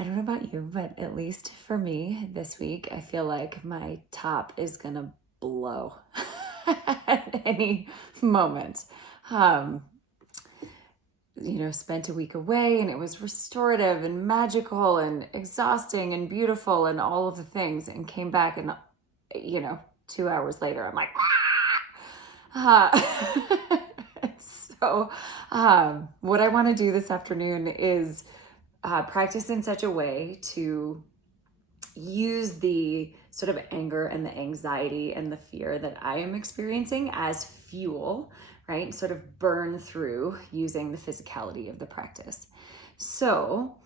I don't know about you, but at least for me this week, I feel like my top is gonna blow at any moment. Um, spent a week away and it was restorative and magical and exhausting and beautiful and all of the things, and came back and, 2 hours later, I'm like, ah! so, what I want to do this afternoon is practice in such a way to use the sort of anger and the anxiety and the fear that I am experiencing as fuel, right? Sort of burn through using the physicality of the practice. So,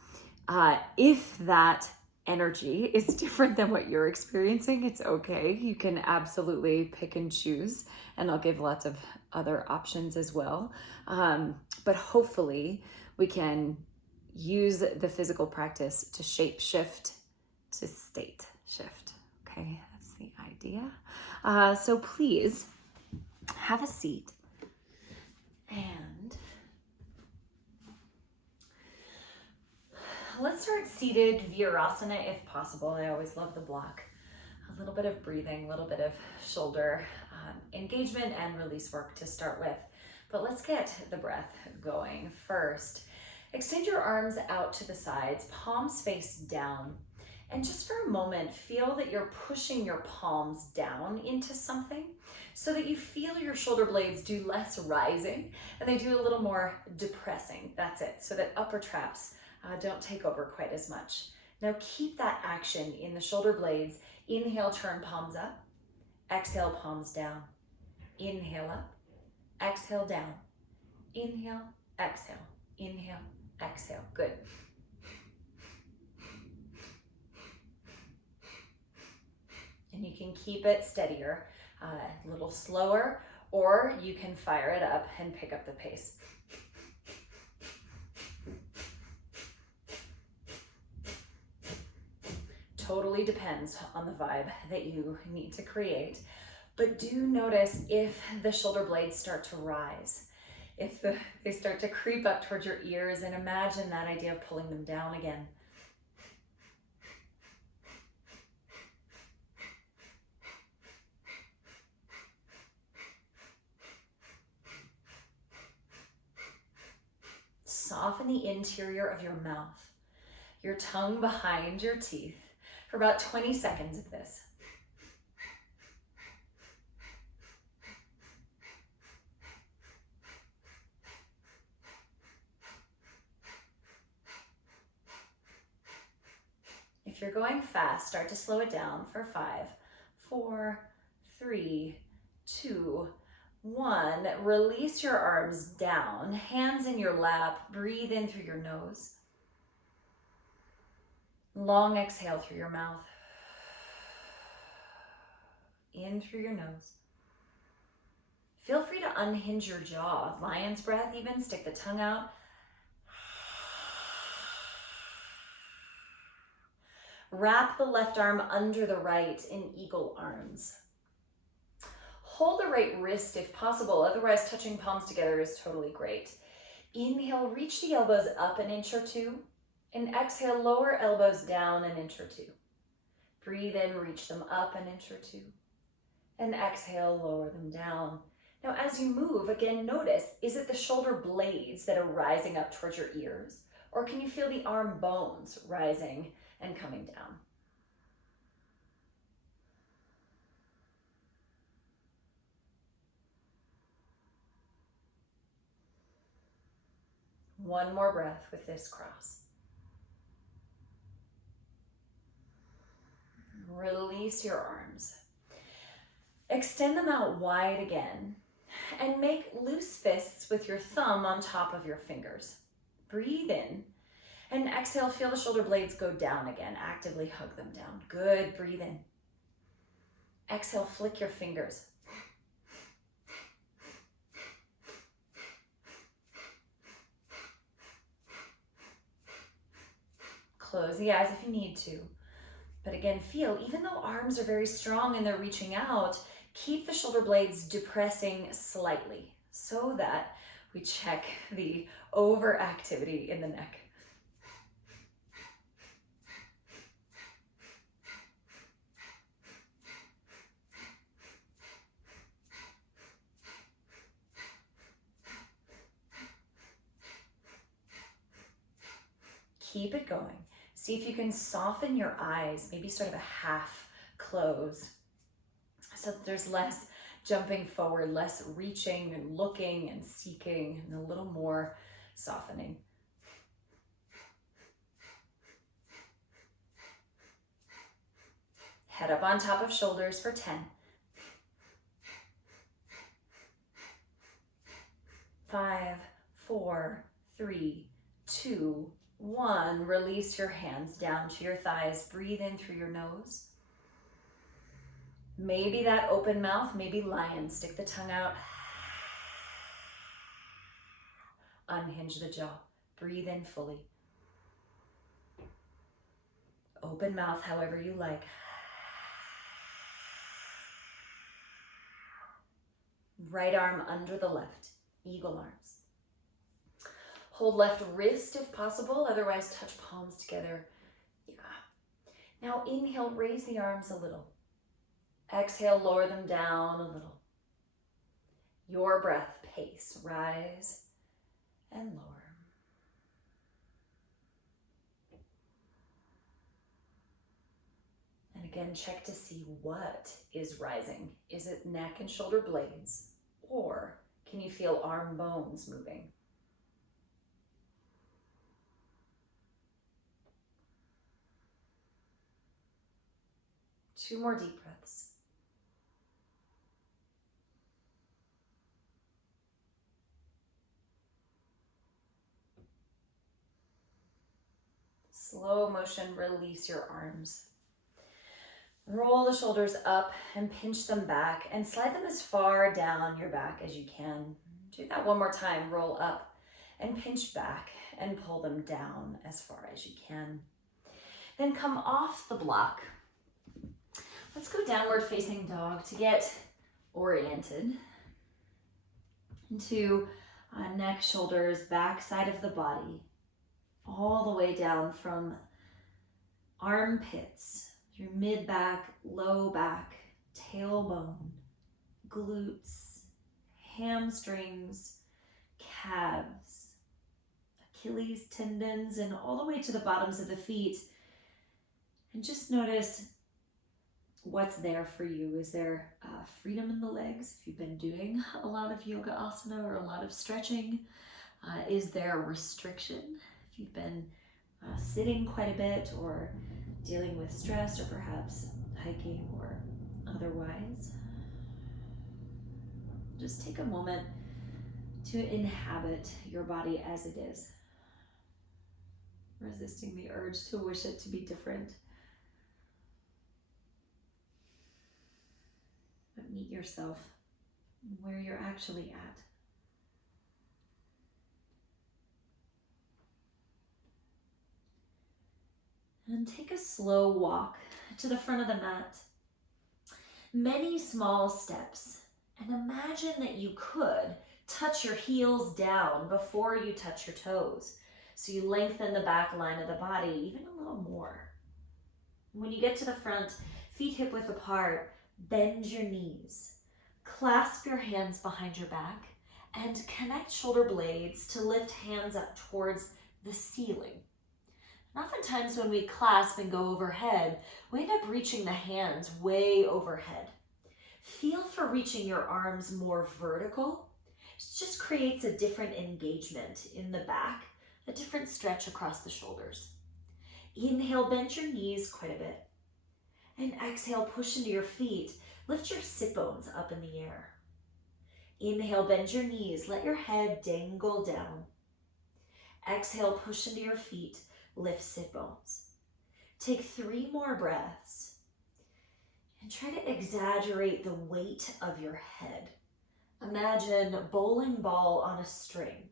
if that energy is different than what you're experiencing, it's okay. You can absolutely pick and choose, and I'll give lots of other options as well. But hopefully, we can use the physical practice to shape shift to state shift. Okay, that's the idea. So please have a seat, and let's start seated Virasana if possible. I always love the block. A little bit of breathing, a little bit of shoulder engagement and release work to start with. But let's get the breath going first. Extend your arms out to the sides, palms face down. And just for a moment, feel that you're pushing your palms down into something so that you feel your shoulder blades do less rising and they do a little more depressing. That's it, so that upper traps don't take over quite as much. Now keep that action in the shoulder blades. Inhale, turn palms up. Exhale, palms down. Inhale up. Exhale, down. Inhale, exhale. Inhale, exhale. Good. And you can keep it steadier, a little slower, or you can fire it up and pick up the pace. Totally depends on the vibe that you need to create. But do notice if the shoulder blades start to rise, if they start to creep up towards your ears, and imagine that idea of pulling them down again. Soften the interior of your mouth, your tongue behind your teeth for about 20 seconds of this. If you're going fast, start to slow it down for 5, 4, 3, 2, 1. Release your arms down, hands in your lap, breathe in through your nose. Long exhale through your mouth. In through your nose. Feel free to unhinge your jaw. Lion's breath even, stick the tongue out. Wrap the left arm under the right in eagle arms. Hold the right wrist if possible, otherwise touching palms together is totally great. Inhale, reach the elbows up an inch or two, and exhale, lower elbows down an inch or two. Breathe in, reach them up an inch or two, and exhale, lower them down. Now as you move, again, notice, is it the shoulder blades that are rising up towards your ears, or can you feel the arm bones rising and coming down? One more breath with this cross. Release your arms. Extend them out wide again and make loose fists with your thumb on top of your fingers. Breathe in and exhale, feel the shoulder blades go down again. Actively hug them down. Good, breathe in. Exhale, flick your fingers. Close the eyes if you need to. But again, feel, even though arms are very strong and they're reaching out, keep the shoulder blades depressing slightly so that we check the overactivity in the neck. Keep it going. See if you can soften your eyes, maybe sort of a half close, so that there's less jumping forward, less reaching and looking and seeking, and a little more softening. Head up on top of shoulders for 10. 5, 4, 3, 2, 1. Release your hands down to your thighs. Breathe in through your nose. Maybe that open mouth, maybe lion. Stick the tongue out. Unhinge the jaw. Breathe in fully. Open mouth however you like. Right arm under the left. Eagle arms. Hold left wrist if possible, otherwise touch palms together. Yeah. Now inhale, raise the arms a little. Exhale, lower them down a little. Your breath pace, rise and lower. And again, check to see what is rising. Is it neck and shoulder blades, or can you feel arm bones moving? Two more deep breaths. Slow motion, release your arms. Roll the shoulders up and pinch them back and slide them as far down your back as you can. Do that one more time. Roll up and pinch back and pull them down as far as you can. Then come off the block. Let's go downward facing dog to get oriented into neck, shoulders, back side of the body, all the way down from armpits through mid-back, low back, tailbone, glutes, hamstrings, calves, Achilles tendons, and all the way to the bottoms of the feet. And just notice what's there for you. Is there freedom in the legs if you've been doing a lot of yoga asana or a lot of stretching? Is there restriction if you've been sitting quite a bit or dealing with stress or perhaps hiking or otherwise? Just take a moment to inhabit your body as it is, resisting the urge to wish it to be different. But meet yourself where you're actually at. And take a slow walk to the front of the mat. Many small steps. And imagine that you could touch your heels down before you touch your toes. So you lengthen the back line of the body even a little more. When you get to the front, feet hip width apart, bend your knees. Clasp your hands behind your back and connect shoulder blades to lift hands up towards the ceiling. Oftentimes when we clasp and go overhead, we end up reaching the hands way overhead. Feel for reaching your arms more vertical. It just creates a different engagement in the back, a different stretch across the shoulders. Inhale, bend your knees quite a bit. And exhale, push into your feet. Lift your sit bones up in the air. Inhale, bend your knees. Let your head dangle down. Exhale, push into your feet. Lift sit bones. Take 3 more breaths and try to exaggerate the weight of your head. Imagine a bowling ball on a string.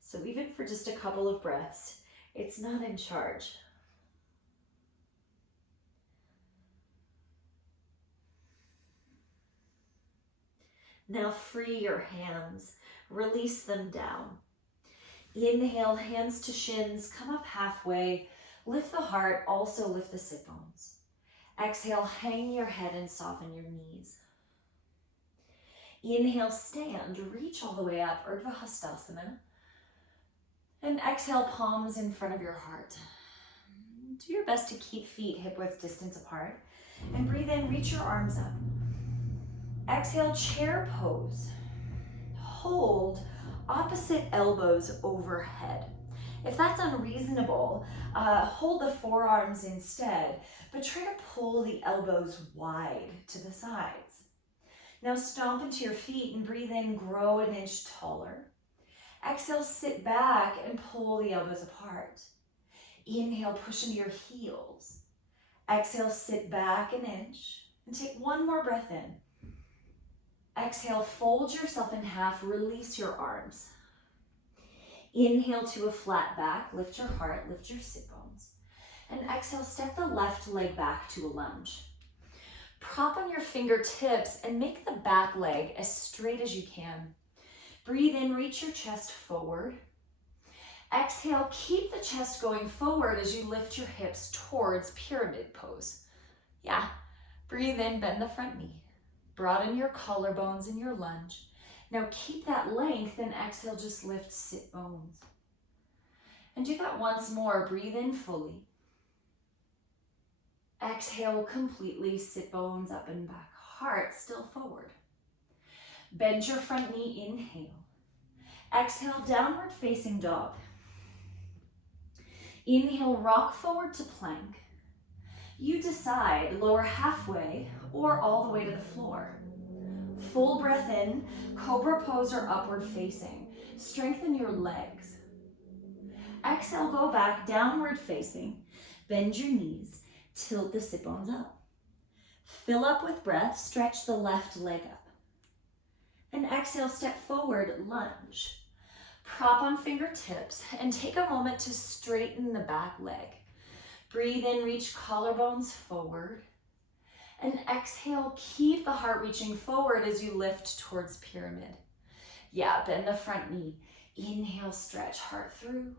So even for just a couple of breaths, it's not in charge. Now free your hands, release them down. Inhale, hands to shins, come up halfway, lift the heart, also lift the sit bones. Exhale, hang your head and soften your knees. Inhale, stand, reach all the way up, Urdhva Hastasana. And exhale, palms in front of your heart. Do your best to keep feet hip-width distance apart. And breathe in, reach your arms up. Exhale, chair pose. Hold opposite elbows overhead. If that's unreasonable, hold the forearms instead, but try to pull the elbows wide to the sides. Now stomp into your feet and breathe in, grow an inch taller. Exhale, sit back and pull the elbows apart. Inhale, push into your heels. Exhale, sit back an inch and take one more breath in. Exhale, fold yourself in half, release your arms. Inhale to a flat back, lift your heart, lift your sit bones. And exhale, step the left leg back to a lunge. Prop on your fingertips and make the back leg as straight as you can. Breathe in, reach your chest forward. Exhale, keep the chest going forward as you lift your hips towards pyramid pose. Yeah, breathe in, bend the front knee. Broaden your collarbones in your lunge. Now keep that length and exhale, just lift sit bones. And do that once more, breathe in fully. Exhale completely, sit bones up and back, heart still forward. Bend your front knee, inhale. Exhale, downward facing dog. Inhale, rock forward to plank. You decide, lower halfway or all the way to the floor. Full breath in, cobra pose or upward facing. Strengthen your legs. Exhale, go back, downward facing. Bend your knees, tilt the sit bones up. Fill up with breath, stretch the left leg up. And exhale, step forward, lunge. Prop on fingertips and take a moment to straighten the back leg. Breathe in, reach collarbones forward. And exhale, keep the heart reaching forward as you lift towards pyramid. Yeah, bend the front knee. Inhale, stretch, heart through.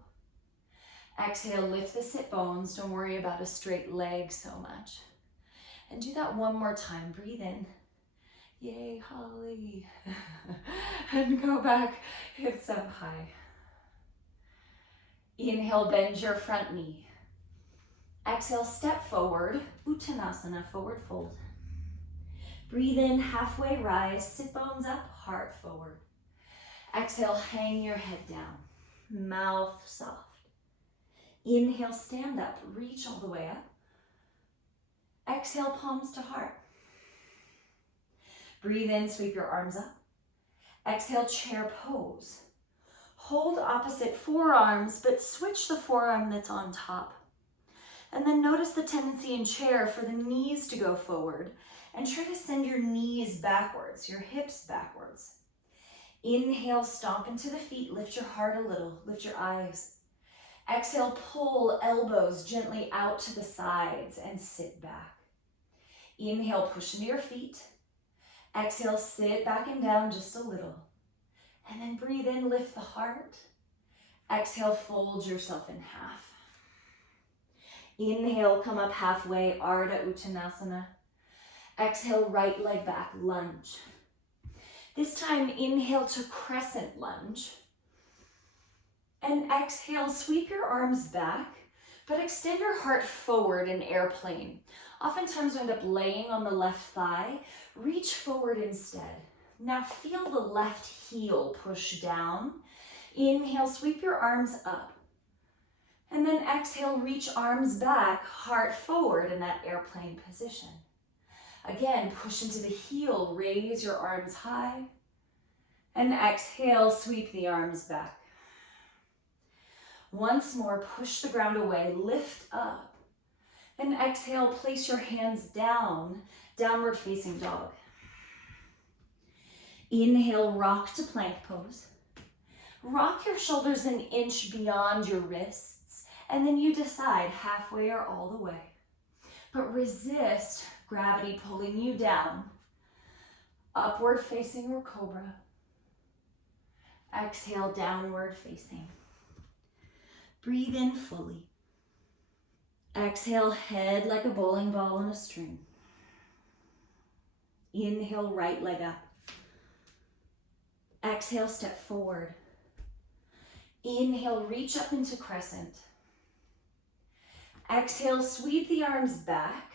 Exhale, lift the sit bones. Don't worry about a straight leg so much. And do that one more time. Breathe in. Yay, Holly. And go back, hips up high. Inhale, bend your front knee. Exhale, step forward, Uttanasana, forward fold. Breathe in, halfway rise, sit bones up, heart forward. Exhale, hang your head down, mouth soft. Inhale, stand up, reach all the way up. Exhale, palms to heart. Breathe in, sweep your arms up. Exhale, chair pose. Hold opposite forearms, but switch the forearm that's on top. And then notice the tendency in chair for the knees to go forward and try to send your knees backwards, your hips backwards. Inhale, stomp into the feet, lift your heart a little, lift your eyes. Exhale, pull elbows gently out to the sides and sit back. Inhale, push into your feet. Exhale, sit back and down just a little. And then breathe in, lift the heart. Exhale, fold yourself in half. Inhale, come up halfway, Ardha Uttanasana. Exhale, right leg back, lunge. This time, inhale to crescent lunge. And exhale, sweep your arms back, but extend your heart forward in airplane. Oftentimes we end up laying on the left thigh. Reach forward instead. Now feel the left heel push down. Inhale, sweep your arms up. And then exhale, reach arms back, heart forward in that airplane position. Again, push into the heel, raise your arms high. And exhale, sweep the arms back. Once more, push the ground away, lift up. And exhale, place your hands down, downward facing dog. Inhale, rock to plank pose. Rock your shoulders an inch beyond your wrists, and then you decide halfway or all the way. But resist gravity pulling you down. Upward facing or cobra. Exhale, downward facing. Breathe in fully. Exhale, head like a bowling ball on a string. Inhale, right leg up. Exhale, step forward. Inhale, reach up into crescent. Exhale, sweep the arms back,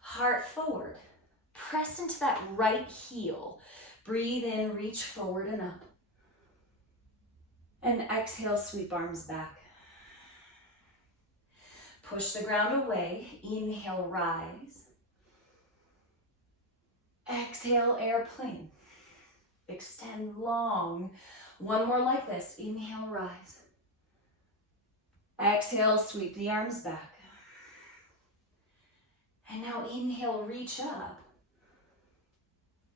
heart forward. Press into that right heel. Breathe in, reach forward and up. And exhale, sweep arms back. Push the ground away. Inhale, rise. Exhale, airplane. Extend long. One more like this. Inhale, rise. Exhale, sweep the arms back. And now inhale, reach up.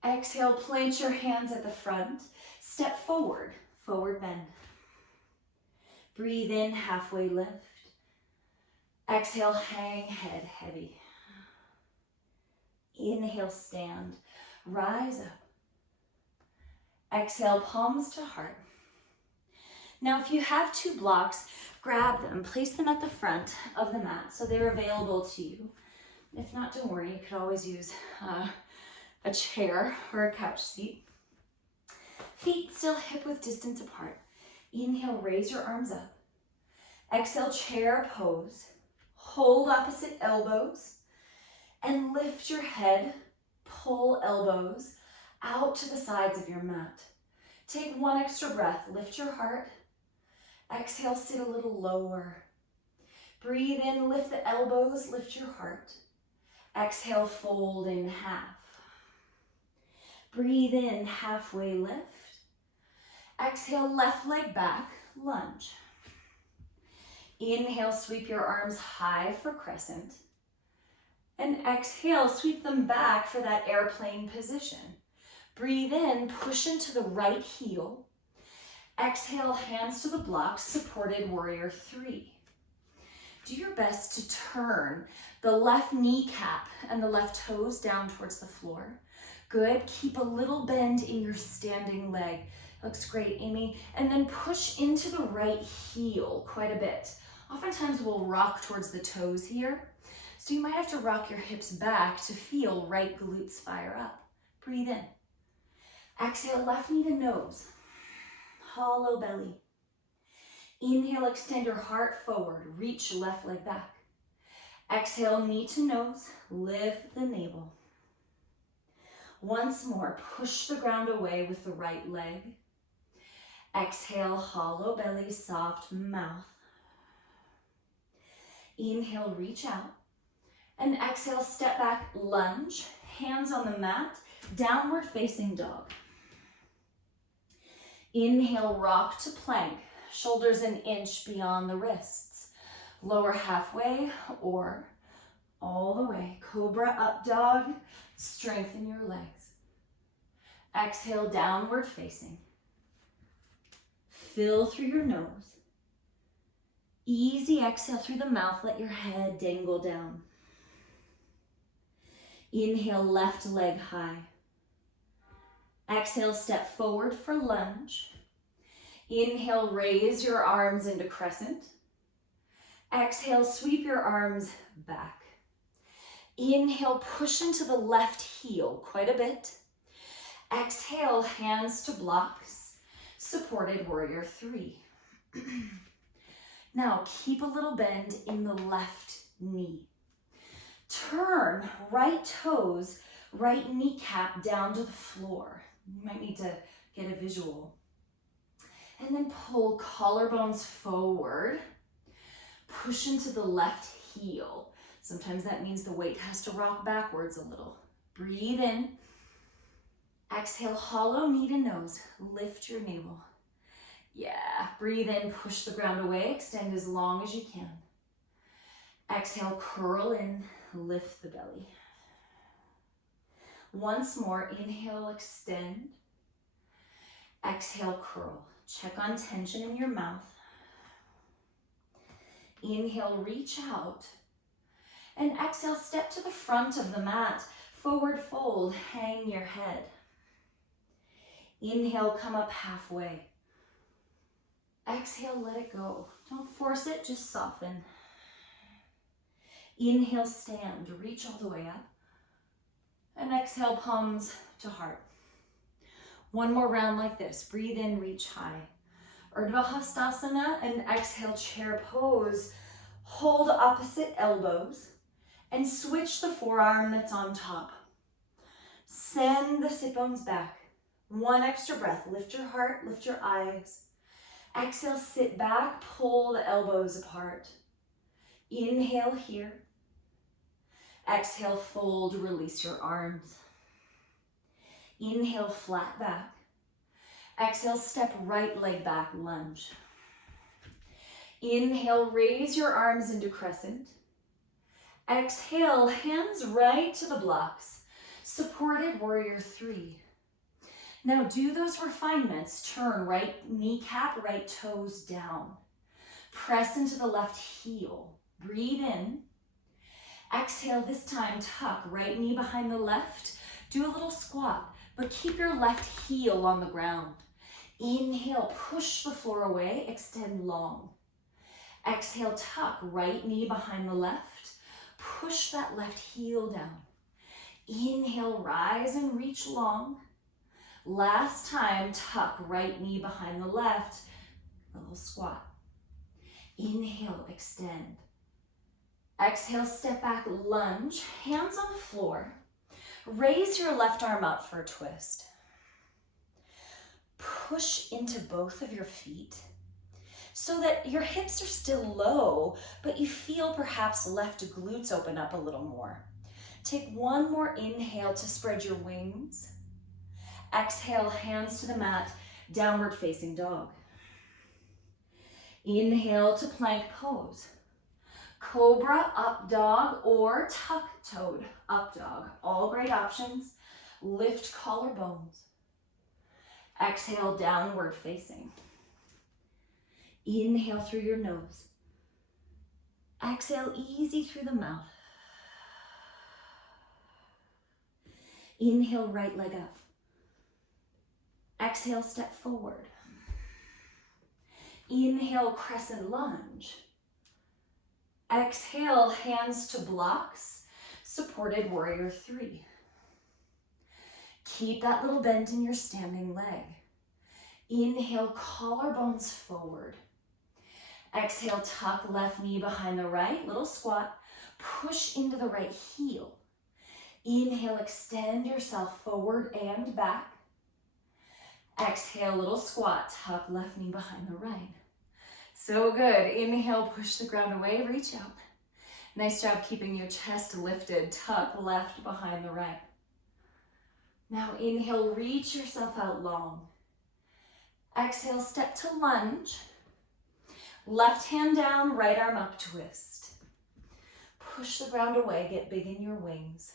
Exhale, plant your hands at the front. Step forward, forward bend. Breathe in, halfway lift. Exhale, hang head heavy. Inhale, stand, rise up. Exhale, palms to heart. Now, if you have two blocks, grab them, place them at the front of the mat so they're available to you. If not, don't worry, you could always use a chair or a couch seat. Feet still hip-width distance apart. Inhale, raise your arms up. Exhale, chair pose. Hold opposite elbows and lift your head. Pull elbows out to the sides of your mat. Take one extra breath. Lift your heart. Exhale, sit a little lower. Breathe in, lift the elbows, lift your heart. Exhale, fold in half. Breathe in, halfway lift. Exhale, left leg back, lunge. Inhale, sweep your arms high for crescent. And exhale, sweep them back for that airplane position. Breathe in, push into the right heel. Exhale, hands to the blocks, supported warrior three. Do your best to turn the left kneecap and the left toes down towards the floor. Good, keep a little bend in your standing leg. Looks great, Amy. And then push into the right heel quite a bit. Oftentimes we'll rock towards the toes here. So you might have to rock your hips back to feel right glutes fire up. Breathe in. Exhale, left knee to nose. Hollow belly. Inhale, extend your heart forward. Reach left leg back. Exhale, knee to nose. Lift the navel. Once more, push the ground away with the right leg. Exhale, hollow belly, soft mouth. Inhale, reach out. And exhale, step back, lunge. Hands on the mat, downward facing dog. Inhale, rock to plank. Shoulders an inch beyond the wrists. Lower halfway or all the way. Cobra up dog. Strengthen your legs. Exhale, downward facing. Fill through your nose. Easy exhale through the mouth. Let your head dangle down. Inhale, left leg high. Exhale, step forward for lunge. Inhale, raise your arms into crescent. Exhale, sweep your arms back. Inhale, push into the left heel quite a bit. Exhale, hands to blocks. Supported warrior three. Now, keep a little bend in the left knee. Turn right toes, right kneecap down to the floor. You might need to get a visual. And then pull collarbones forward. Push into the left heel. Sometimes that means the weight has to rock backwards a little. Breathe in. Exhale, hollow knee to nose. Lift your navel. Yeah, breathe in, push the ground away. Extend as long as you can. Exhale, curl in, lift the belly. Once more, inhale, extend. Exhale, curl. Check on tension in your mouth. Inhale, reach out. And exhale, step to the front of the mat. Forward fold, hang your head. Inhale, come up halfway. Exhale, let it go. Don't force it, just soften. Inhale, stand, reach all the way up. And exhale, palms to heart. One more round like this. Breathe in, reach high. Urdhva Hastasana, and exhale, chair pose. Hold opposite elbows and switch the forearm that's on top. Send the sit bones back. One extra breath. Lift your heart, lift your eyes. Exhale, sit back, pull the elbows apart. Inhale here. Exhale, fold, release your arms. Inhale, flat back. Exhale, step right leg back, lunge. Inhale, raise your arms into crescent. Exhale, hands right to the blocks. Supported warrior 3. Now do those refinements. Turn right kneecap, right toes down. Press into the left heel. Breathe in. Exhale, this time tuck right knee behind the left. Do a little squat, but keep your left heel on the ground. Inhale, push the floor away, extend long. Exhale, tuck right knee behind the left. Push that left heel down. Inhale, rise and reach long. Last time, tuck right knee behind the left, a little squat. Inhale, extend. Exhale, step back, lunge, hands on the floor. Raise your left arm up for a twist. Push into both of your feet so that your hips are still low, but you feel perhaps left glutes open up a little more. Take one more inhale to spread your wings. Exhale, hands to the mat, downward facing dog. Inhale to plank pose. Cobra, up dog, or tuck-toed up dog. All great options. Lift collarbones. Exhale, downward facing. Inhale through your nose. Exhale, easy through the mouth. Inhale, right leg up. Exhale, step forward. Inhale, crescent lunge. Exhale, hands to blocks, supported warrior 3. Keep that little bend in your standing leg. Inhale, collarbones forward. Exhale, tuck left knee behind the right, little squat. Push into the right heel. Inhale, extend yourself forward and back. Exhale, little squat, tuck left knee behind the right. So good. Inhale, push the ground away, reach out. Nice job keeping your chest lifted, tuck left behind the right. Now inhale, reach yourself out long. Exhale, step to lunge. Left hand down, right arm up, twist. Push the ground away, get big in your wings.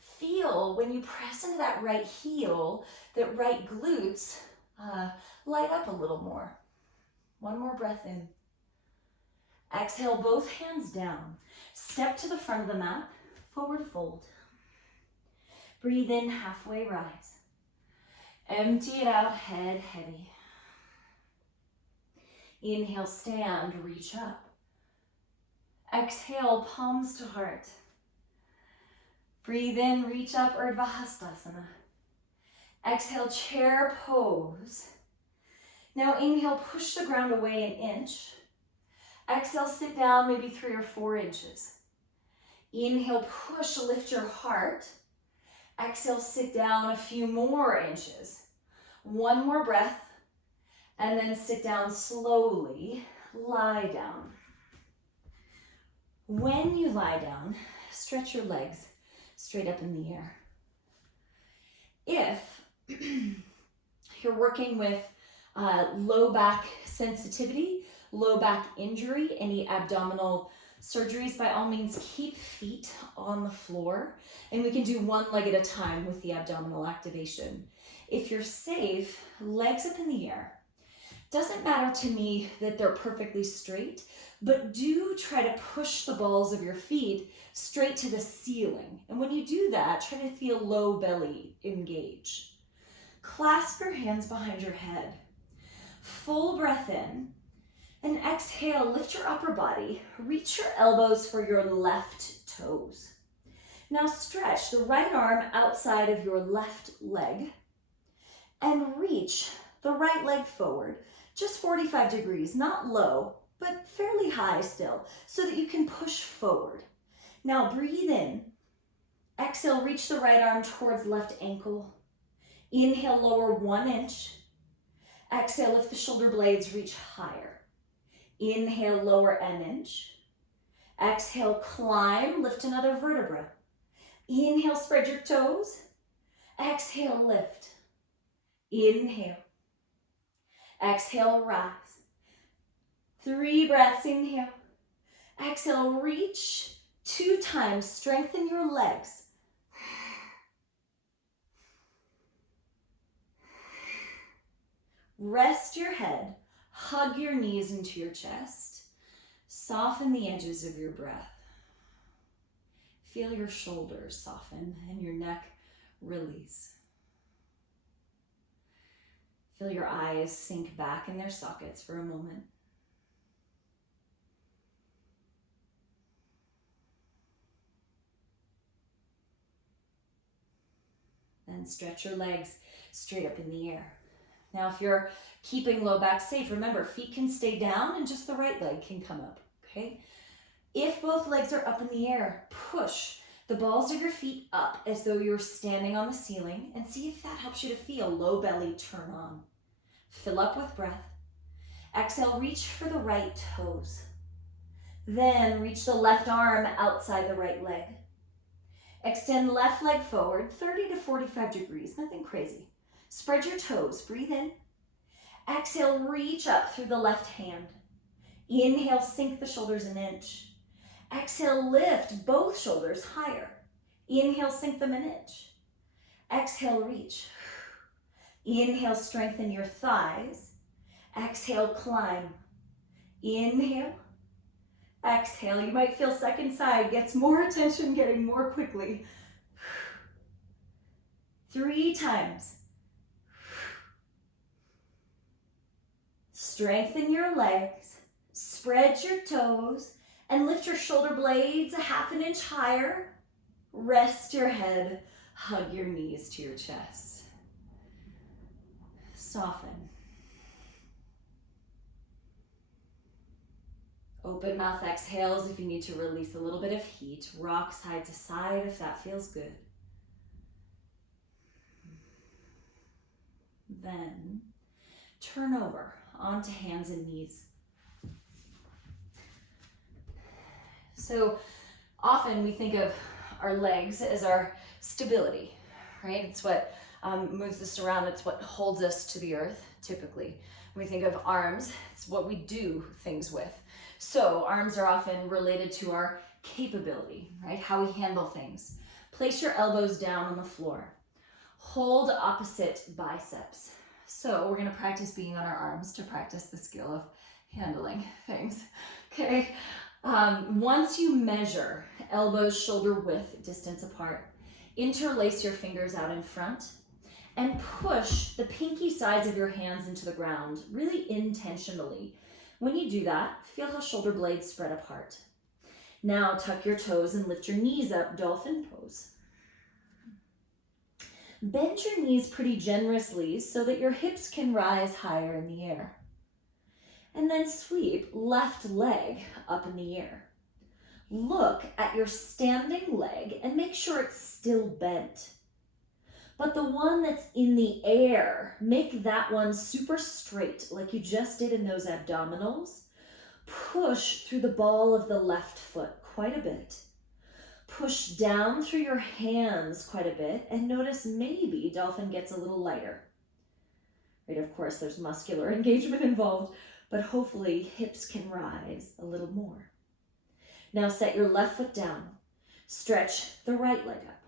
Feel when you press into that right heel, that right glutes light up a little more. One more breath in. Exhale, both hands down. Step to the front of the mat, forward fold. Breathe in, halfway rise. Empty it out, head heavy. Inhale, stand, reach up. Exhale, palms to heart. Breathe in, reach up, Urdhva Hastasana. Exhale, chair pose. Now inhale, push the ground away an inch. Exhale, sit down maybe 3 or 4 inches. Inhale, push, lift your heart. Exhale, sit down a few more inches. One more breath, and then sit down slowly, lie down. When you lie down, stretch your legs straight up in the air. If you're working with low back sensitivity, low back injury, any abdominal surgeries, by all means keep feet on the floor, and we can do one leg at a time with the abdominal activation. If you're safe, legs up in the air. Doesn't matter to me that they're perfectly straight, but do try to push the balls of your feet straight to the ceiling. And when you do that, try to feel low belly engage. Clasp your hands behind your head. Full breath in. And exhale, lift your upper body. Reach your elbows for your left toes. Now stretch the right arm outside of your left leg and reach the right leg forward. just 45 degrees, not low, but fairly high still, so that you can push forward. Now breathe in. Exhale, reach the right arm towards left ankle. Inhale, lower 1 inch. Exhale, lift the shoulder blades, reach higher. Inhale, lower an inch. Exhale, climb, lift another vertebra. Inhale, spread your toes. Exhale, lift. Inhale. Exhale, rise. 3 breaths, inhale. Exhale, reach 2 times, strengthen your legs. Rest your head, hug your knees into your chest. Soften the edges of your breath. Feel your shoulders soften and your neck release. Feel your eyes sink back in their sockets for a moment. Then stretch your legs straight up in the air. Now, if you're keeping low back safe, remember, feet can stay down and just the right leg can come up, okay? If both legs are up in the air, push the balls of your feet up as though you're standing on the ceiling and see if that helps you to feel low belly turn on. Fill up with breath. Exhale, reach for the right toes. Then reach the left arm outside the right leg. Extend left leg forward, 30 to 45 degrees, nothing crazy. Spread your toes, breathe in. Exhale, reach up through the left hand. Inhale, sink the shoulders 1 inch. Exhale, lift both shoulders higher. Inhale, sink them 1 inch. Exhale, reach. Inhale, strengthen your thighs. Exhale, climb. Inhale. Exhale. You might feel second side gets more attention, getting more quickly. 3 times. Strengthen your legs, spread your toes, and lift your shoulder blades 1/2 inch higher. Rest your head, hug your knees to your chest. Soften. Open mouth exhales if you need to release a little bit of heat. Rock side to side if that feels good. Then turn over onto hands and knees. So often we think of our legs as our stability, right? It's what moves us around. It's what holds us to the earth, typically. When we think of arms, it's what we do things with. So arms are often related to our capability, right? How we handle things. Place your elbows down on the floor. Hold opposite biceps. So we're gonna practice being on our arms to practice the skill of handling things, okay? Once you measure elbows shoulder width distance apart, interlace your fingers out in front and push the pinky sides of your hands into the ground, really intentionally. When you do that, feel how shoulder blades spread apart. Now tuck your toes and lift your knees up, dolphin pose. Bend your knees pretty generously so that your hips can rise higher in the air. And then sweep left leg up in the air. Look at your standing leg and make sure it's still bent. But the one that's in the air, make that one super straight like you just did in those abdominals. Push through the ball of the left foot quite a bit. Push down through your hands quite a bit and notice maybe dolphin gets a little lighter. Right, of course, there's muscular engagement involved, but hopefully hips can rise a little more. Now set your left foot down. Stretch the right leg up.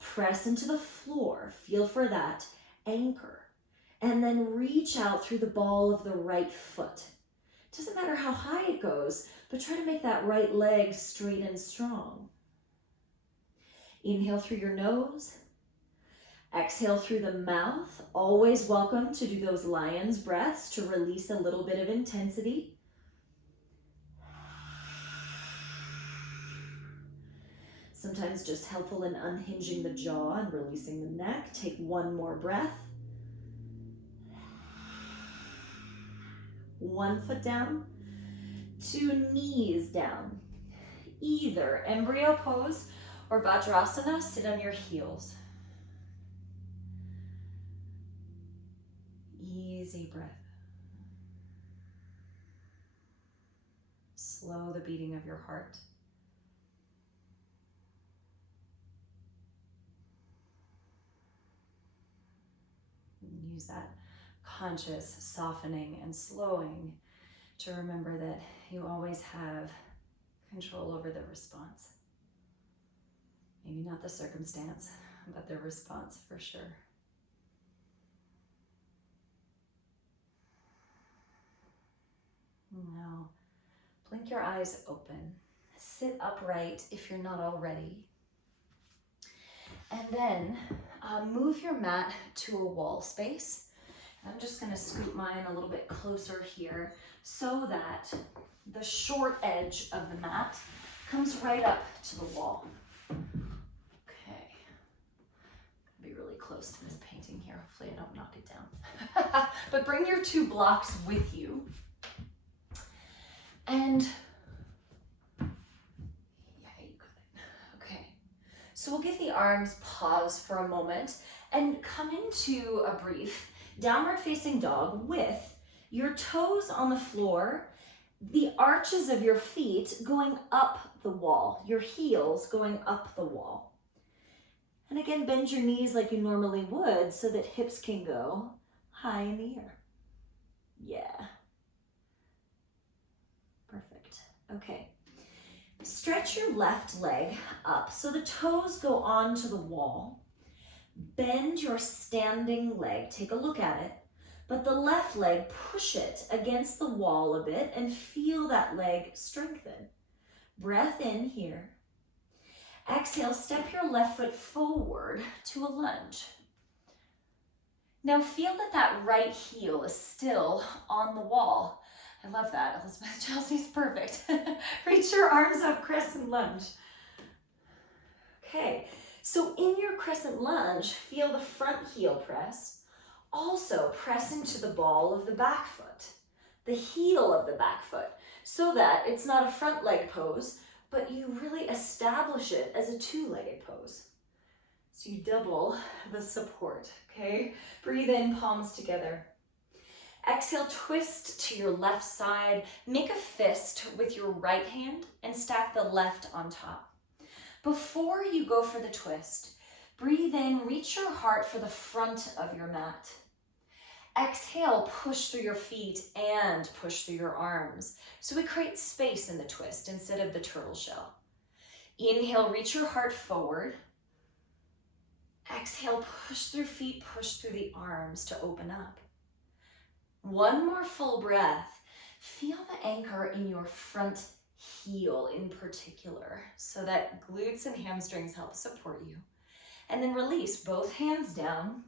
Press into the floor. Feel for that anchor. And then reach out through the ball of the right foot. Doesn't matter how high it goes, but try to make that right leg straight and strong. Inhale through your nose. Exhale through the mouth. Always welcome to do those lion's breaths to release a little bit of intensity. Sometimes just helpful in unhinging the jaw and releasing the neck. Take one more breath. One foot down, 2 knees down. Either embryo pose or Vajrasana, sit on your heels. Easy breath. Slow the beating of your heart. Use that conscious softening and slowing to remember that you always have control over the response. Maybe not the circumstance, but the response for sure. Now, blink your eyes open. Sit upright if you're not already. And then move your mat to a wall space. I'm just gonna scoot mine a little bit closer here so that the short edge of the mat comes right up to the wall. Okay, be really close to this painting here. Hopefully I don't knock it down. But bring your 2 blocks with you. And so we'll give the arms pause for a moment and come into a brief downward facing dog with your toes on the floor, the arches of your feet going up the wall, your heels going up the wall. And again, bend your knees like you normally would so that hips can go high in the air. Yeah. Perfect. Okay. Stretch your left leg up so the toes go onto the wall. Bend your standing leg, take a look at it, but the left leg, push it against the wall a bit and feel that leg strengthen. Breath in here. Exhale, step your left foot forward to a lunge. Now feel that that right heel is still on the wall. I love that, Elizabeth. Chelsea's perfect. Reach your arms up, crescent lunge. Okay, so in your crescent lunge, feel the front heel press. Also press into the ball of the back foot, the heel of the back foot, so that it's not a front leg pose, but you really establish it as a 2-legged pose. So you double the support, okay? Breathe in, palms together. Exhale, twist to your left side. Make a fist with your right hand and stack the left on top. Before you go for the twist, breathe in, reach your heart for the front of your mat. Exhale, push through your feet and push through your arms. So we create space in the twist instead of the turtle shell. Inhale, reach your heart forward. Exhale, push through feet, push through the arms to open up. One more full breath. Feel the anchor in your front heel in particular so that glutes and hamstrings help support you. And then release both hands down.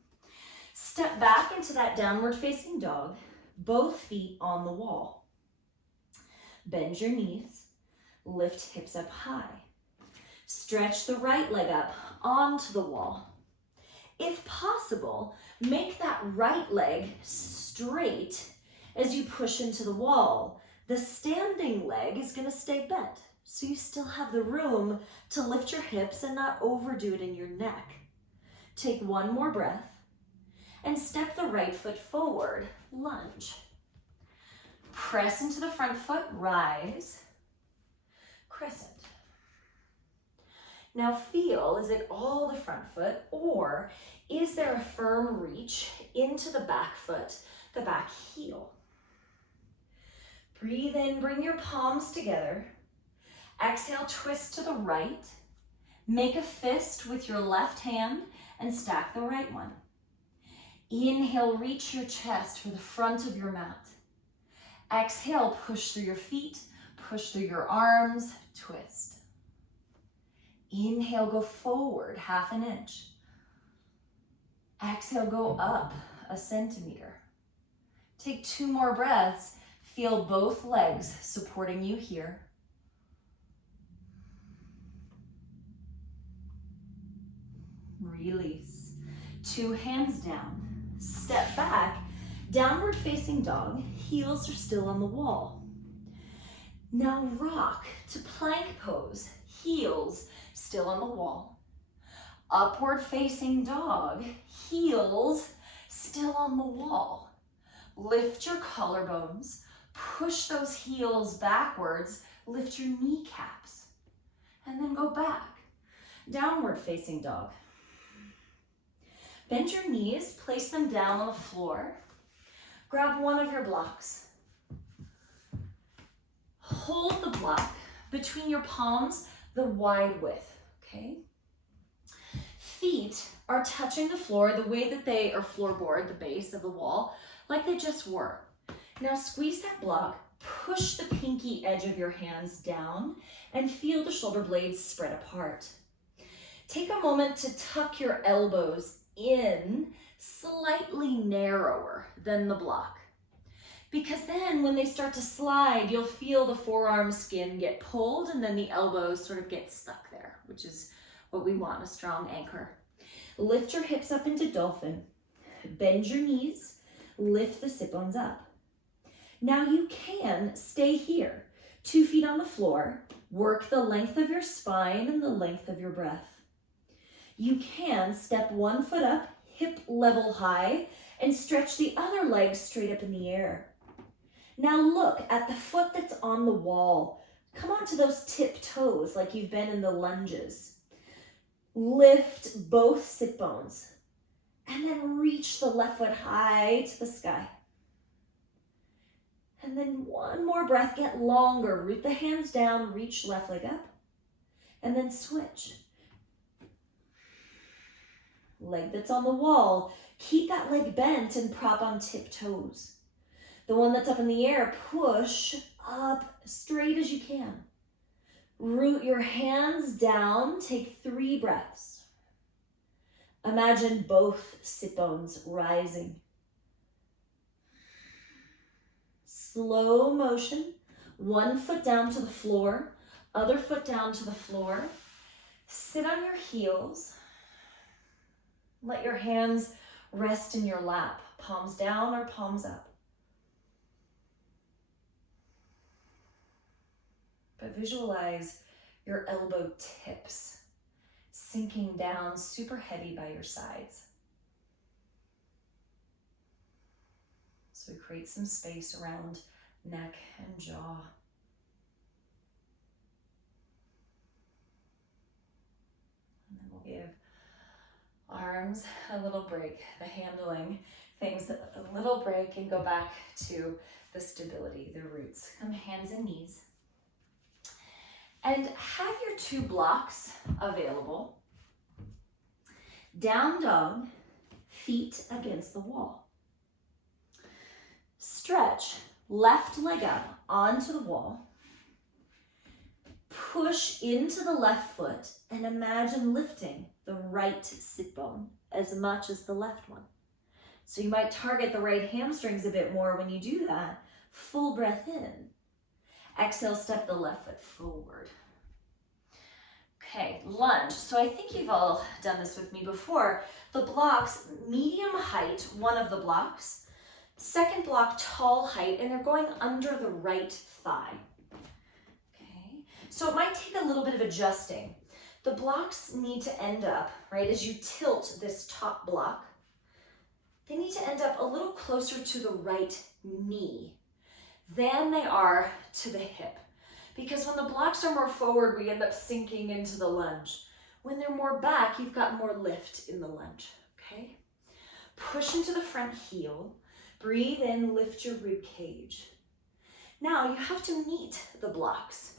Step back into that downward facing dog, both feet on the wall. Bend your knees, lift hips up high. Stretch the right leg up onto the wall. If possible, make that right leg straight as you push into the wall. The standing leg is going to stay bent, so you still have the room to lift your hips and not overdo it in your neck. Take one more breath and step the right foot forward, lunge. Press into the front foot, rise, crescent. Now feel, is it all the front foot, or is there a firm reach into the back foot, the back heel? Breathe in, bring your palms together. Exhale, twist to the right. Make a fist with your left hand and stack the right one. Inhale, reach your chest for the front of your mat. Exhale, push through your feet, push through your arms, twist. Inhale, go forward 1/2 inch. Exhale, go up 1 centimeter. Take 2 more breaths. Feel both legs supporting you here. Release. 2 hands down. Step back. Downward facing dog, heels are still on the wall. Now rock to plank pose, heels still on the wall. Upward facing dog, heels still on the wall. Lift your collarbones, push those heels backwards, lift your kneecaps, and then go back. Downward facing dog. Bend your knees, place them down on the floor. Grab one of your blocks. Hold the block between your palms the wide width, okay? Feet are touching the floor the way that they are floorboard, the base of the wall, like they just were. Now squeeze that block, push the pinky edge of your hands down, and feel the shoulder blades spread apart. Take a moment to tuck your elbows in slightly narrower than the block. Because then when they start to slide, you'll feel the forearm skin get pulled and then the elbows sort of get stuck there, which is what we want, a strong anchor. Lift your hips up into dolphin. Bend your knees, lift the sit bones up. Now you can stay here, 2 feet on the floor, work the length of your spine and the length of your breath. You can step 1 foot up, hip level high, and stretch the other leg straight up in the air. Now look at the foot that's on the wall. Come onto those tip toes like you've been in the lunges. Lift both sit bones and then reach the left foot high to the sky. And then one more breath, get longer. Root the hands down, reach left leg up, and then switch. Leg that's on the wall, keep that leg bent and prop on tip toes. The one that's up in the air, push up straight as you can. Root your hands down, take 3 breaths. Imagine both sit bones rising. Slow motion, 1 foot down to the floor, other foot down to the floor. Sit on your heels. Let your hands rest in your lap, palms down or palms up. But visualize your elbow tips sinking down super heavy by your sides. So we create some space around neck and jaw. And then we'll give arms a little break, the handling things a little break, and go back to the stability, the roots. Come hands and knees. And have your 2 blocks available. Down dog, feet against the wall. Stretch left leg up onto the wall. Push into the left foot and imagine lifting the right sit bone as much as the left one. So you might target the right hamstrings a bit more when you do that. Full breath in. Exhale, step the left foot forward. Okay, lunge. So I think you've all done this with me before. The blocks, medium height, one of the blocks. Second block, tall height, and they're going under the right thigh. Okay, so it might take a little bit of adjusting. The blocks need to end up, right, as you tilt this top block, they need to end up a little closer to the right knee than they are to the hip. Because when the blocks are more forward, we end up sinking into the lunge. When they're more back, you've got more lift in the lunge, okay? Push into the front heel. Breathe in, lift your rib cage. Now you have to meet the blocks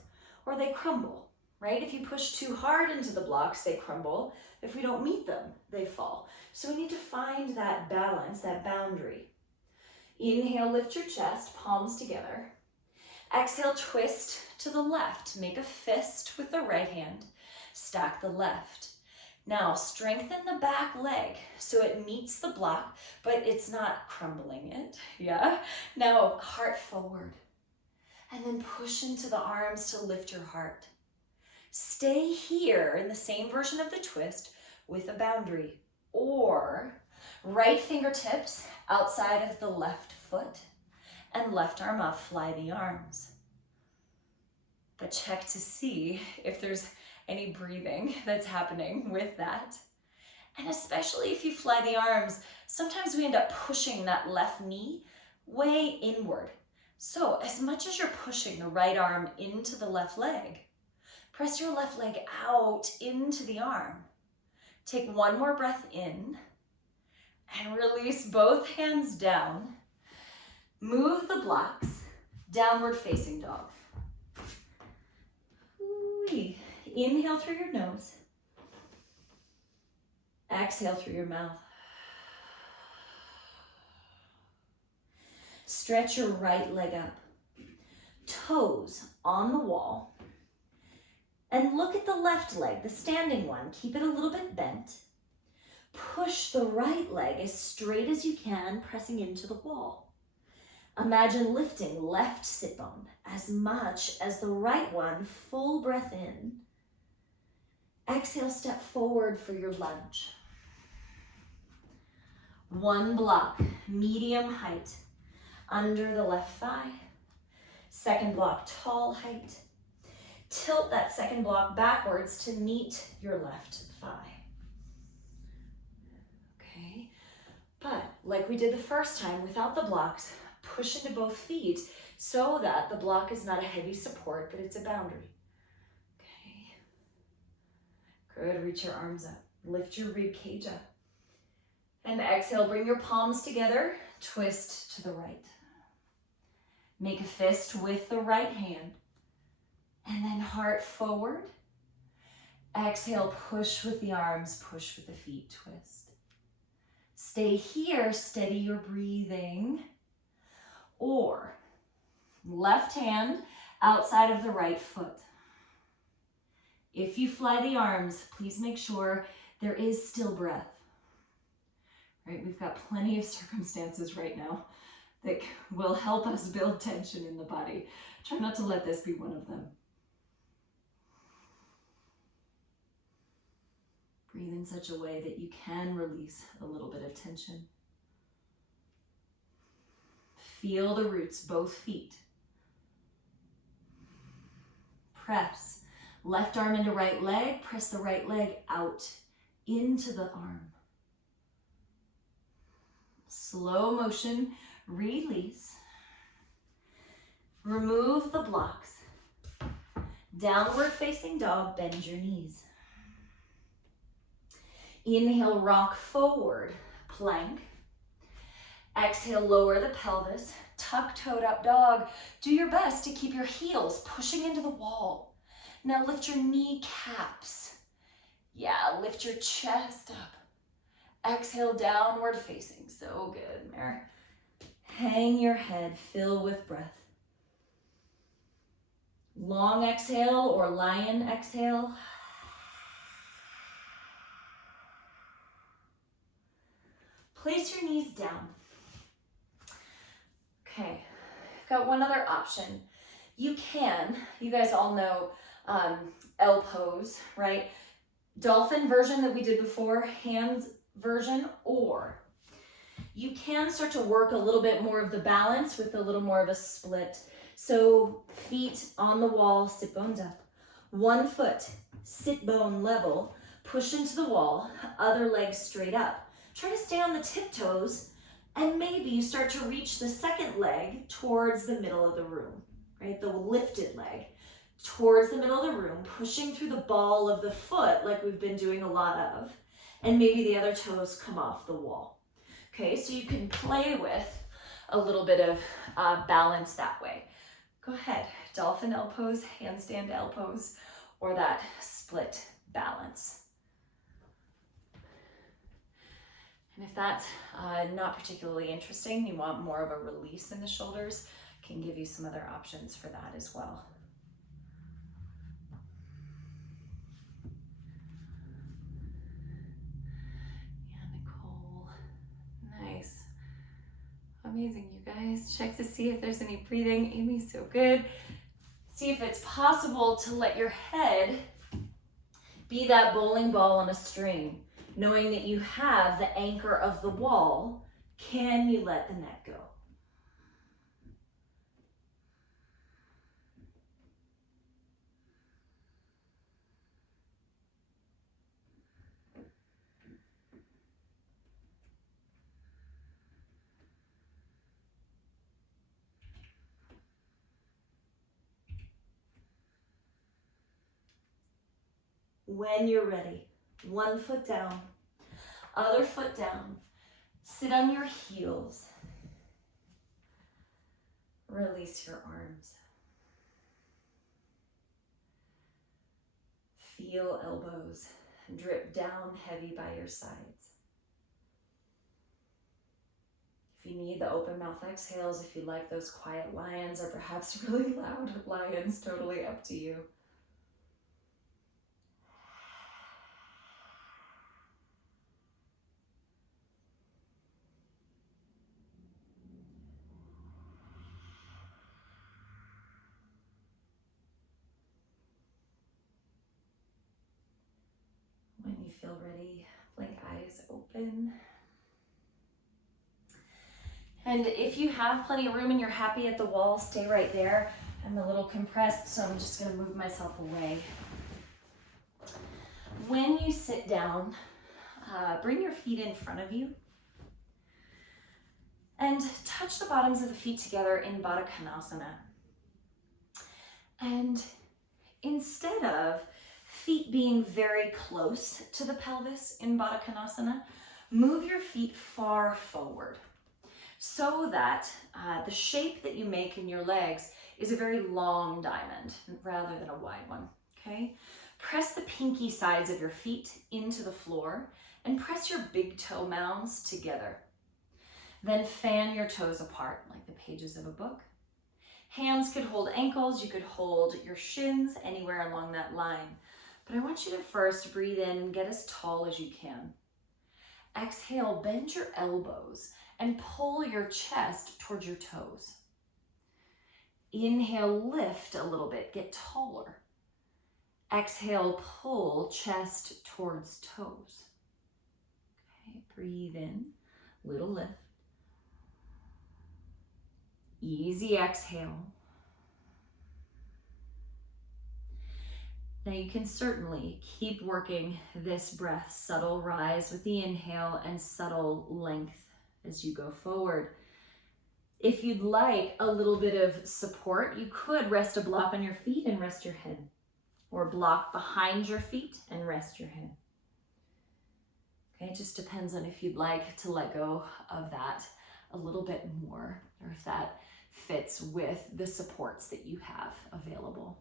or they crumble, right? If you push too hard into the blocks, they crumble. If we don't meet them, they fall. So we need to find that balance, that boundary. Inhale, lift your chest, palms together. Exhale, twist to the left. Make a fist with the right hand. Stack the left. Now strengthen the back leg so it meets the block, but it's not crumbling it, yeah? Now heart forward. And then push into the arms to lift your heart. Stay here in the same version of the twist with a boundary. Or Right fingertips outside of the left foot and left arm up, fly the arms. But check to see if there's any breathing that's happening with that. And especially if you fly the arms, sometimes we end up pushing that left knee way inward. So as much as you're pushing the right arm into the left leg, press your left leg out into the arm. Take one more breath in and release both hands down. Move the blocks, downward facing dog. Ooh-wee. Inhale through your nose. Exhale through your mouth. Stretch your right leg up. Toes on the wall. And look at the left leg, the standing one. Keep it a little bit bent. Push the right leg as straight as you can, pressing into the wall. Imagine lifting left sit bone as much as the right one, full breath in. Exhale, step forward for your lunge. One block, medium height, under the left thigh. Second block, tall height. Tilt that second block backwards to meet your left thigh. Okay, but like we did the first time, without the blocks, push into both feet so that the block is not a heavy support, but it's a boundary. Okay, good, reach your arms up. Lift your rib cage up. And exhale, bring your palms together, twist to the right. Make a fist with the right hand. And then heart forward. Exhale, push with the arms, push with the feet, twist. Stay here, steady your breathing. Or left hand outside of the right foot. If you fly the arms, please make sure there is still breath. Right, we've got plenty of circumstances right now that will help us build tension in the body. Try not to let this be one of them. Breathe in such a way that you can release a little bit of tension. Feel the roots, both feet. Press. Left arm into right leg. Press the right leg out into the arm. Slow motion, release. Remove the blocks. Downward facing dog, bend your knees. Inhale, rock forward, plank. Exhale, lower the pelvis, tuck-toed up dog. Do your best to keep your heels pushing into the wall. Now lift your kneecaps. Yeah, lift your chest up. Exhale, downward facing. So good, Mare. Hang your head, fill with breath. Long exhale or lion exhale. Place your knees down. Okay, I've got one other option. You guys all know L pose, right? Dolphin version that we did before, hands version, or you can start to work a little bit more of the balance with a little more of a split. So feet on the wall, sit bones up. One foot, sit bone level, push into the wall, other leg straight up. Try to stay on the tiptoes, and maybe you start to reach the second leg towards the middle of the room, right? The lifted leg towards the middle of the room, pushing through the ball of the foot like we've been doing a lot of, and maybe the other toes come off the wall. Okay, so you can play with a little bit of balance that way. Go ahead, dolphin L pose, handstand L pose, or that split balance. And if that's not particularly interesting, you want more of a release in the shoulders, I can give you some other options for that as well. Yeah, Nicole, nice. Amazing, you guys. Check to see if there's any breathing. Amy, so good. See if it's possible to let your head be that bowling ball on a string. Knowing that you have the anchor of the wall, can you let the neck go? When you're ready, one foot down, other foot down. Sit on your heels. Release your arms. Feel elbows drip down heavy by your sides. If you need the open mouth exhales, if you like those quiet lions or perhaps really loud lions, totally up to you. When you feel ready, blink eyes open. And if you have plenty of room and you're happy at the wall, stay right there. I'm a little compressed, so I'm just gonna move myself away. When you sit down, bring your feet in front of you and touch the bottoms of the feet together in Baddha Konasana. And instead of feet being very close to the pelvis in Baddha Konasana, move your feet far forward so that the shape that you make in your legs is a very long diamond rather than a wide one, okay? Press the pinky sides of your feet into the floor and press your big toe mounds together. Then fan your toes apart like the pages of a book. Hands could hold ankles, you could hold your shins anywhere along that line. But I want you to first breathe in and get as tall as you can. Exhale, bend your elbows and pull your chest towards your toes. Inhale, lift a little bit, get taller. Exhale, pull chest towards toes. Okay, breathe in, little lift. Easy exhale. Now you can certainly keep working this breath, subtle rise with the inhale and subtle length as you go forward. If you'd like a little bit of support, you could rest a block on your feet and rest your head, or block behind your feet and rest your head. Okay, it just depends on if you'd like to let go of that a little bit more, or if that fits with the supports that you have available.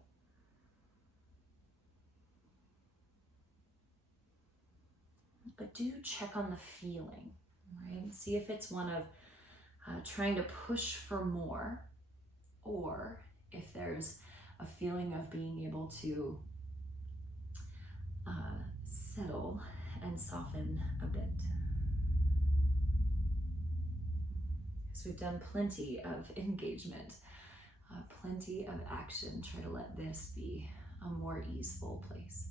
But do check on the feeling, right? See if it's one of trying to push for more, or if there's a feeling of being able to settle and soften a bit. Because we've done plenty of engagement, plenty of action. Try to let this be a more easeful place.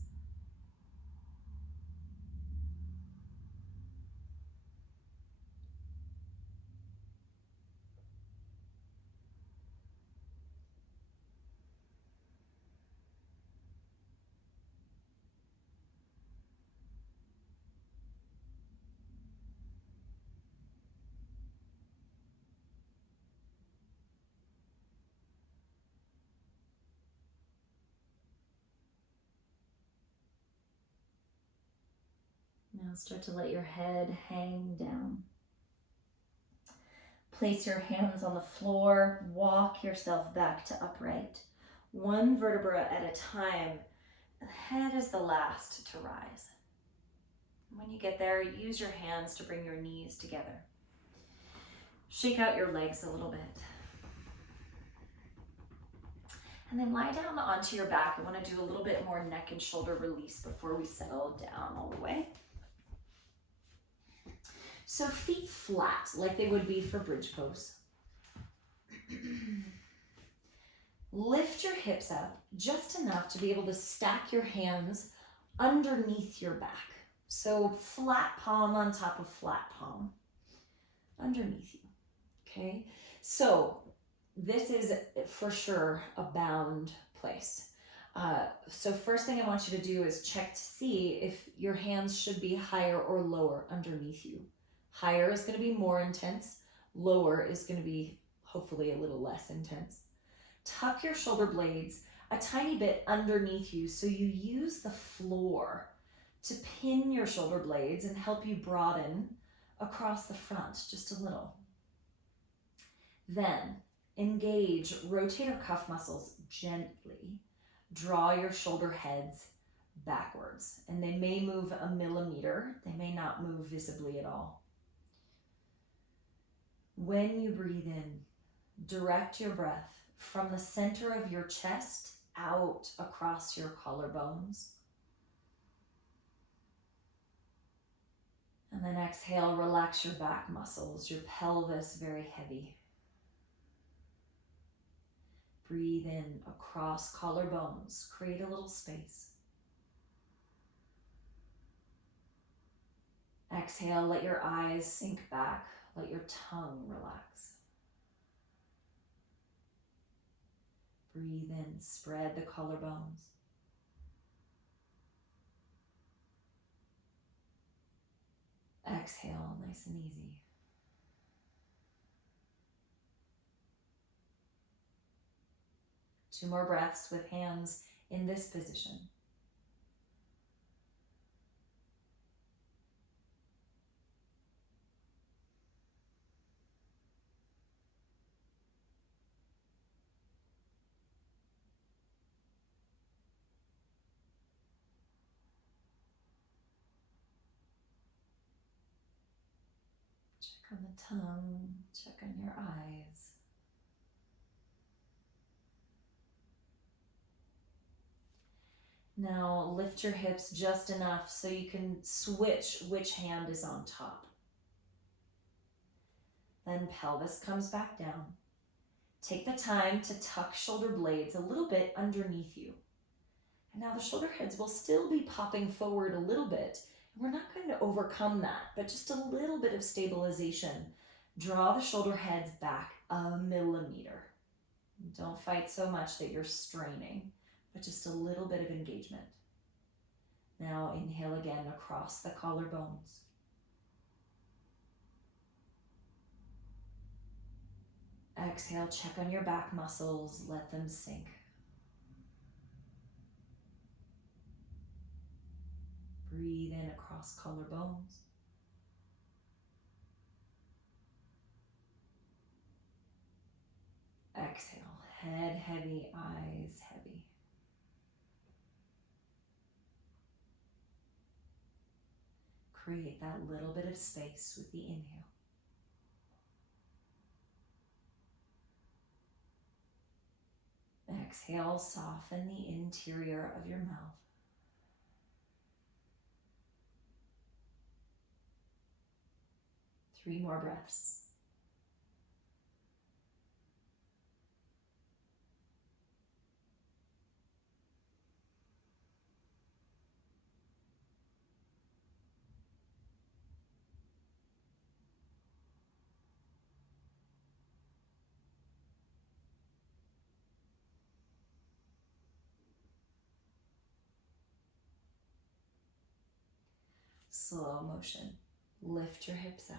Now start to let your head hang down. Place your hands on the floor, walk yourself back to upright. One vertebra at a time. The head is the last to rise. When you get there, use your hands to bring your knees together. Shake out your legs a little bit. And then lie down onto your back. I want to do a little bit more neck and shoulder release before we settle down all the way. So feet flat, like they would be for bridge pose. Lift your hips up just enough to be able to stack your hands underneath your back. So flat palm on top of flat palm underneath you, okay? So this is for sure a bound place. So first thing I want you to do is check to see if your hands should be higher or lower underneath you. Higher is going to be more intense. Lower is going to be hopefully a little less intense. Tuck your shoulder blades a tiny bit underneath you so you use the floor to pin your shoulder blades and help you broaden across the front just a little. Then engage rotator cuff muscles gently. Draw your shoulder heads backwards, and they may move a millimeter. They may not move visibly at all. When you breathe in, direct your breath from the center of your chest out across your collarbones. And then exhale, relax your back muscles, your pelvis very heavy. Breathe in across collarbones, create a little space. Exhale, let your eyes sink back, let your tongue relax. Breathe in, spread the collarbones. Exhale, nice and easy. Two more breaths with hands in this position. Check on the tongue, check on your eyes. Now lift your hips just enough so you can switch which hand is on top. Then pelvis comes back down. Take the time to tuck shoulder blades a little bit underneath you. And now the shoulder heads will still be popping forward a little bit. We're not going to overcome that, but just a little bit of stabilization. Draw the shoulder heads back a millimeter. Don't fight so much that you're straining, but just a little bit of engagement. Now inhale again across the collarbones. Exhale, check on your back muscles, let them sink. Breathe in across collarbones. Exhale, head heavy, eyes heavy. Create that little bit of space with the inhale. Exhale, soften the interior of your mouth. Three more breaths. Slow motion. Lift your hips up.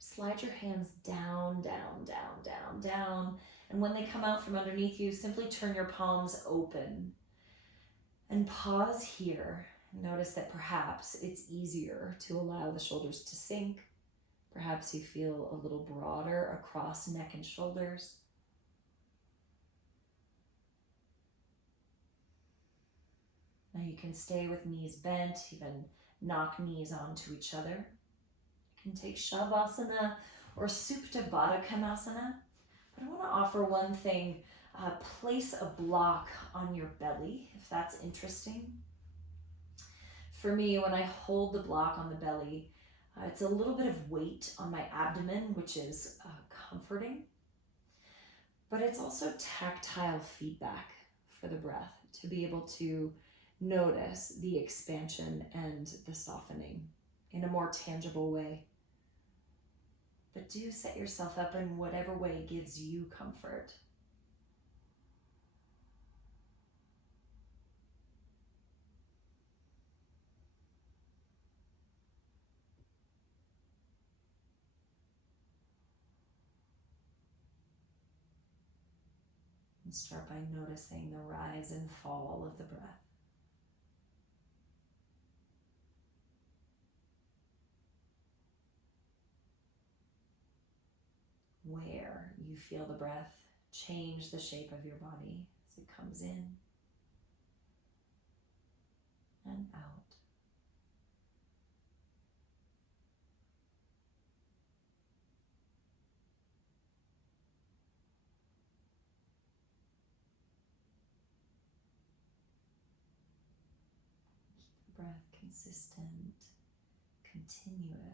Slide your hands down, down, down, down, down. And when they come out from underneath you, simply turn your palms open. And pause here. Notice that perhaps it's easier to allow the shoulders to sink. Perhaps you feel a little broader across neck and shoulders. Now you can stay with knees bent, even knock knees onto each other. You can take Shavasana or Supta Baddha Konasana. But I want to offer one thing. Place a block on your belly, if that's interesting. For me, when I hold the block on the belly, it's a little bit of weight on my abdomen, which is comforting. But it's also tactile feedback for the breath, to be able to notice the expansion and the softening in a more tangible way. But do set yourself up in whatever way gives you comfort. And start by noticing the rise and fall of the breath. Where you feel the breath change the shape of your body as it comes in and out. Keep the breath consistent, continuous.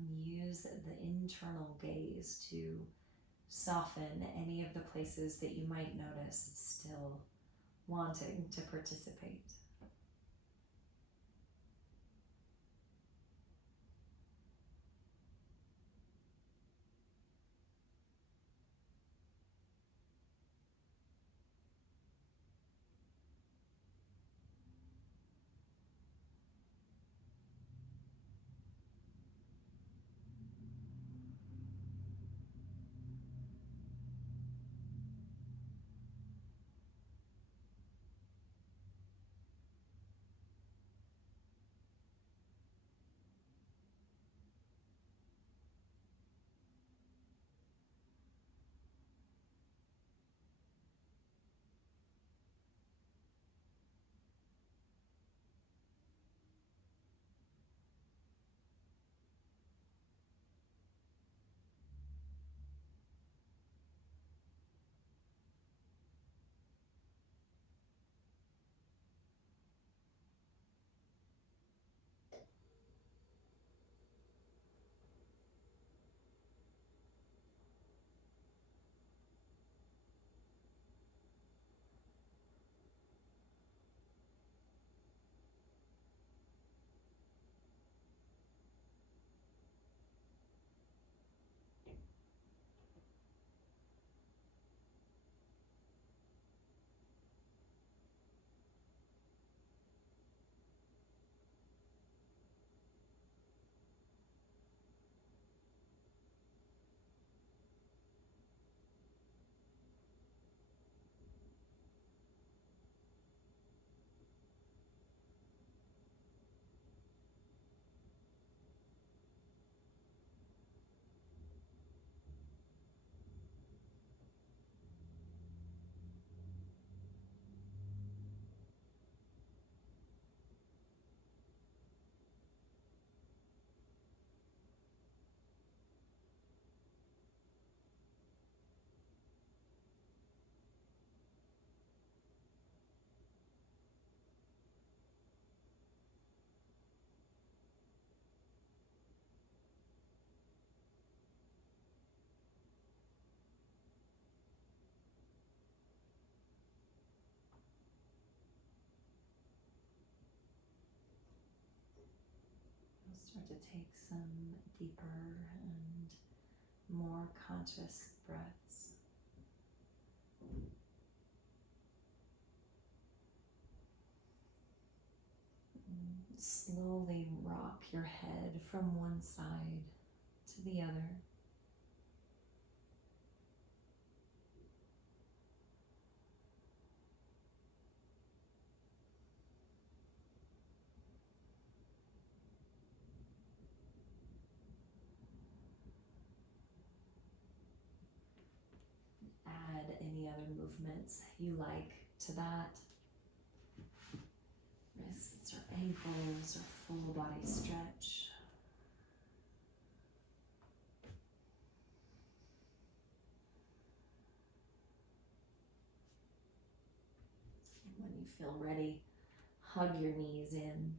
And use the internal gaze to soften any of the places that you might notice still wanting to participate. Start to take some deeper and more conscious breaths. Slowly rock your head from one side to the other. Add any other movements you like to that. Wrists or ankles or full body stretch. And when you feel ready, hug your knees in.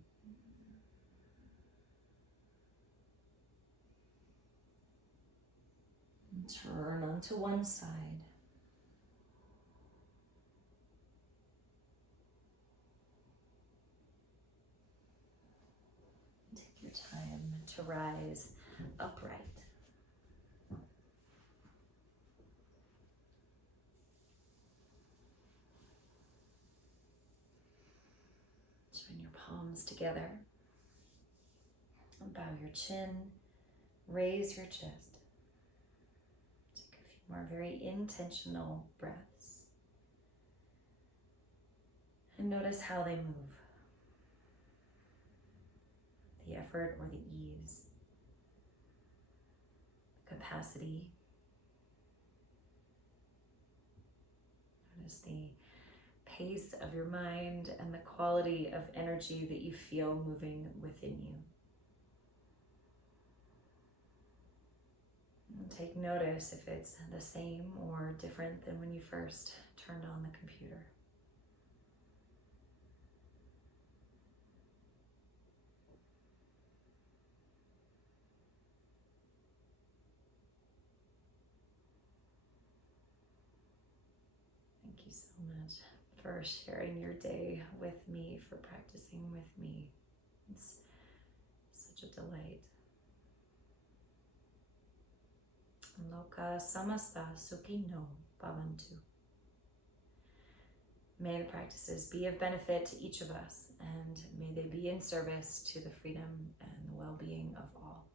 And turn onto one side. rise upright. Join your palms together. And bow your chin, raise your chest. Take a few more very intentional breaths. And notice how they move. The effort or the ease, the capacity. Notice the pace of your mind and the quality of energy that you feel moving within you. And take notice if it's the same or different than when you first turned on the computer. Thank you so much for sharing your day with me, for practicing with me. It's such a delight. Loka samasta sukhino bhavantu. May the practices be of benefit to each of us, and may they be in service to the freedom and the well-being of all.